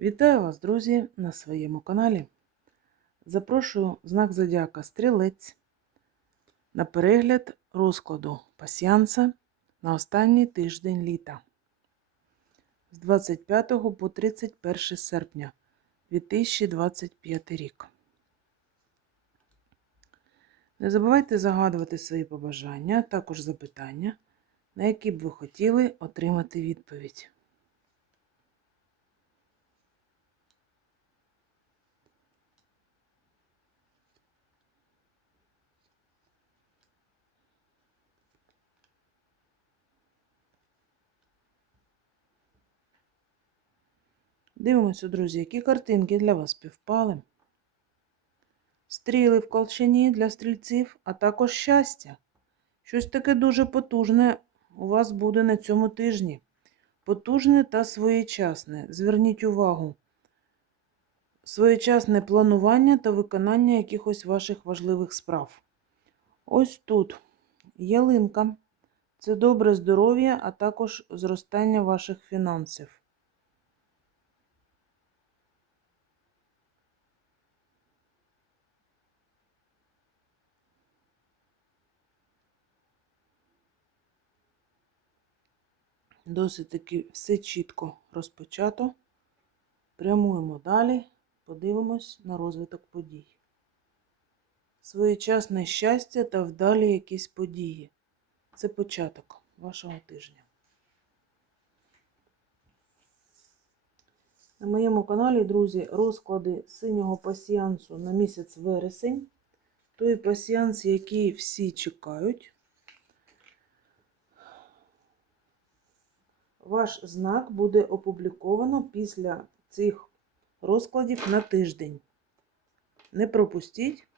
Вітаю вас, друзі, на своєму каналі. Запрошую знак Зодіака Стрілець на перегляд розкладу пасіанса на останній тиждень літа з 25 по 31 серпня 2025 рік. Не забувайте загадувати свої побажання, також запитання, на які б ви хотіли отримати відповідь. Дивимося, друзі, які картинки для вас співпали. Стріли в колчані для стрільців, а також щастя. Щось таке дуже потужне у вас буде на цьому тижні. Потужне та своєчасне. Зверніть увагу. Своєчасне планування та виконання якихось ваших важливих справ. Ось тут ялинка. Це добре здоров'я, а також зростання ваших фінансів. Досить таки все чітко розпочато. Прямуємо далі, подивимось на розвиток подій. Своєчасне щастя та вдалі якісь події. Це початок вашого тижня. На моєму каналі, друзі, розклади синього пасіансу на місяць вересень. Той пасіанс, який всі чекають. Ваш знак буде опубліковано після цих розкладів на тиждень. Не пропустіть,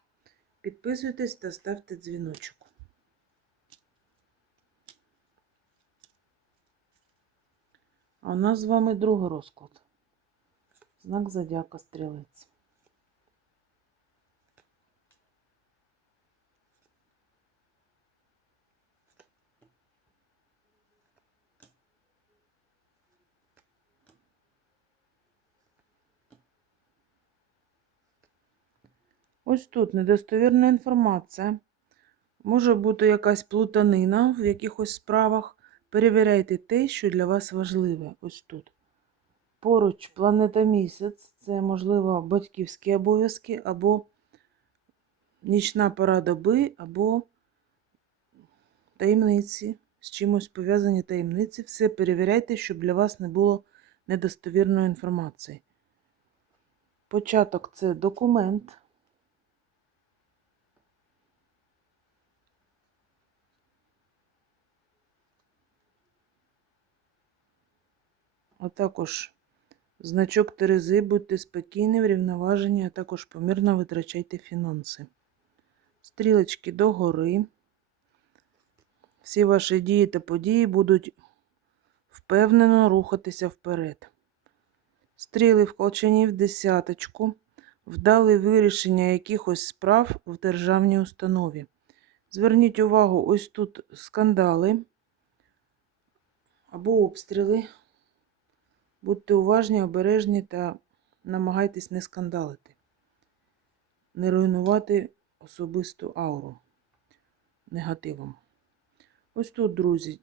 підписуйтесь та ставте дзвіночок. А у нас з вами другий розклад. Знак Зодіака Стрілець. Ось тут недостовірна інформація. Може бути якась плутанина в якихось справах. Перевіряйте те, що для вас важливе. Ось тут. Поруч планета місяць це, можливо, батьківські обов'язки, або нічна пора доби, або таємниці. З чимось пов'язані таємниці. Все перевіряйте, щоб для вас не було недостовірної інформації. Початок це документ. А також значок Терези, будьте спокійні, врівноважені, а також помірно витрачайте фінанси. Стрілочки догори. Всі ваші дії та події будуть впевнено рухатися вперед. Стріли в колчані в десяточку, вдали вирішення якихось справ в державній установі. Зверніть увагу, ось тут скандали або обстріли. Будьте уважні, обережні та намагайтесь не скандалити, не руйнувати особисту ауру негативом. Ось тут, друзі,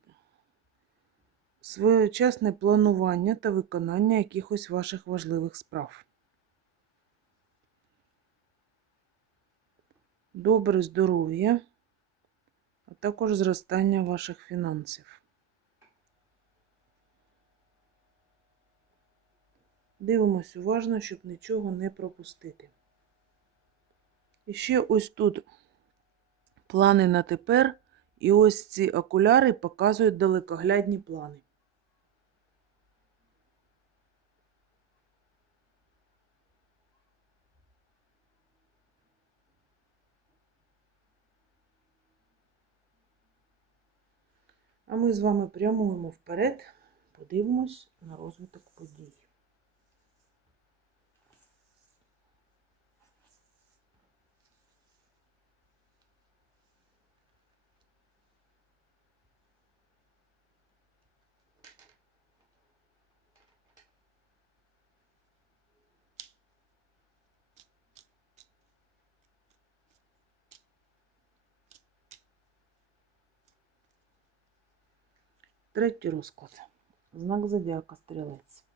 своєчасне планування та виконання якихось ваших важливих справ. Добре здоров'я, а також зростання ваших фінансів. Дивимось уважно, щоб нічого не пропустити. І ще ось тут плани на тепер. І ось ці окуляри показують далекоглядні плани. А ми з вами прямуємо вперед, подивимось на розвиток подій. Третій розклад. Знак зодіака стрілець.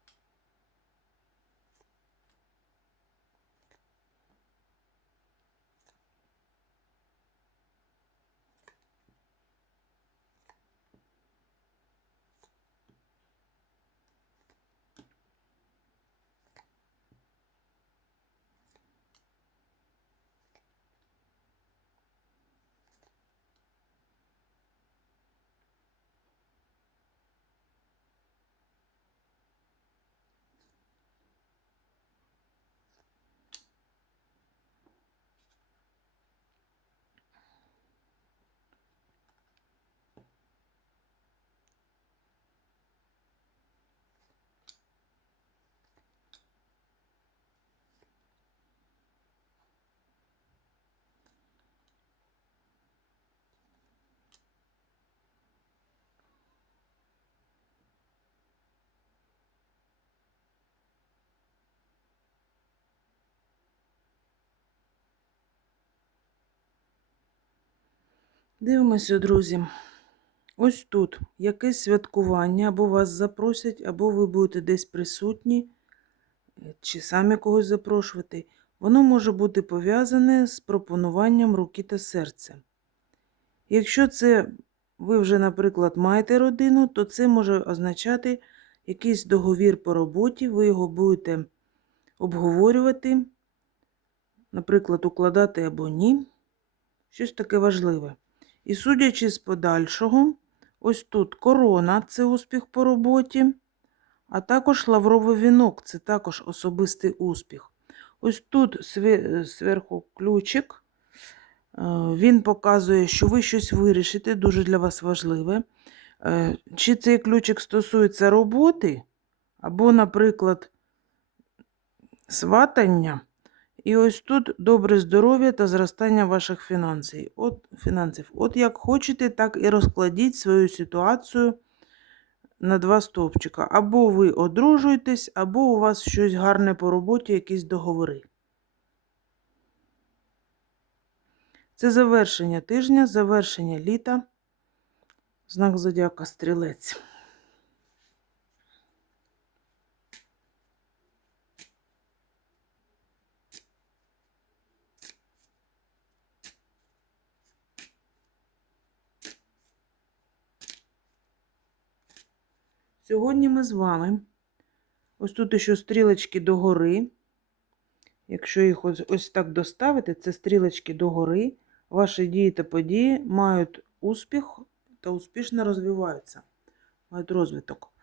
Дивимося, друзі. Ось тут якесь святкування, або вас запросять, або ви будете десь присутні, чи самі когось запрошувати. Воно може бути пов'язане з пропонуванням руки та серця. Якщо це ви вже, наприклад, маєте родину, то це може означати якийсь договір по роботі, ви його будете обговорювати, наприклад, укладати або ні. Щось таке важливе. І судячи з подальшого, ось тут корона це успіх по роботі, а також лавровий вінок це також особистий успіх. Ось тут зверху ключик. Е, Він показує, що ви щось вирішите, дуже для вас важливе. Е, Чи цей ключик стосується роботи, або, наприклад, сватання. І ось тут добре здоров'я та зростання ваших фінансів. От, фінансів. От як хочете, так і розкладіть свою ситуацію на два стовпчика. Або ви одружуєтесь, або у вас щось гарне по роботі, якісь договори. Це завершення тижня, завершення літа. Знак зодіака стрілець. Сьогодні ми з вами. Ось тут ще стрілочки догори. Якщо їх ось, ось так доставити, це стрілочки догори. Ваші дії та події мають успіх та успішно розвиваються. Мають розвиток.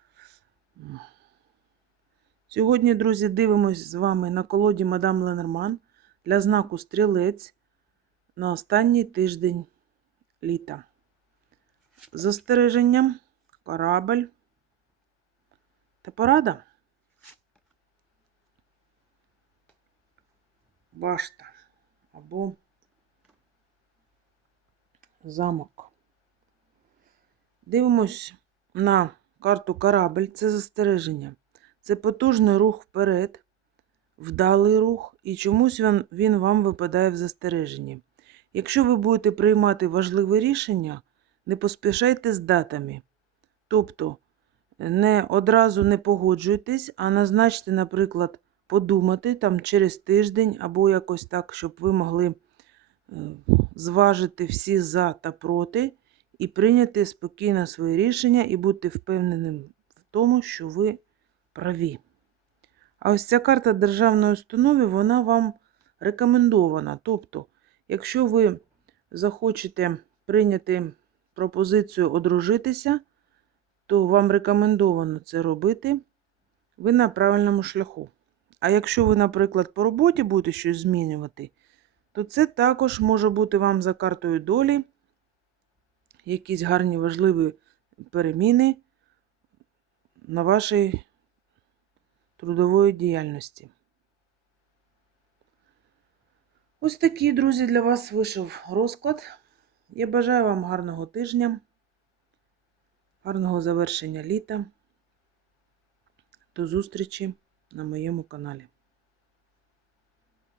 Сьогодні, друзі, дивимось з вами на колоді Мадам Ленорман для знаку стрілець на останній тиждень літа. Застереження, корабль та порада. Башта або замок. Дивимось на карту корабль. Це застереження. Це потужний рух вперед, вдалий рух, і чомусь він, він вам випадає в застереженні. Якщо ви будете приймати важливе рішення, не поспішайте з датами. Тобто, не одразу не погоджуйтесь, а назначте, наприклад, подумати там через тиждень або якось так, щоб ви могли е, зважити всі за та проти і прийняти спокійно своє рішення і бути впевненим в тому, що ви праві. А ось ця карта державної установи, вона вам рекомендована. Тобто, якщо ви захочете прийняти пропозицію одружитися, то вам рекомендовано це робити, ви на правильному шляху. А якщо ви, наприклад, по роботі будете щось змінювати, то це також може бути вам за картою долі якісь гарні важливі переміни на вашій трудової діяльності. Ось такий, друзі, для вас вийшов розклад. Я бажаю вам гарного тижня, гарного завершення літа. До зустрічі на моєму каналі.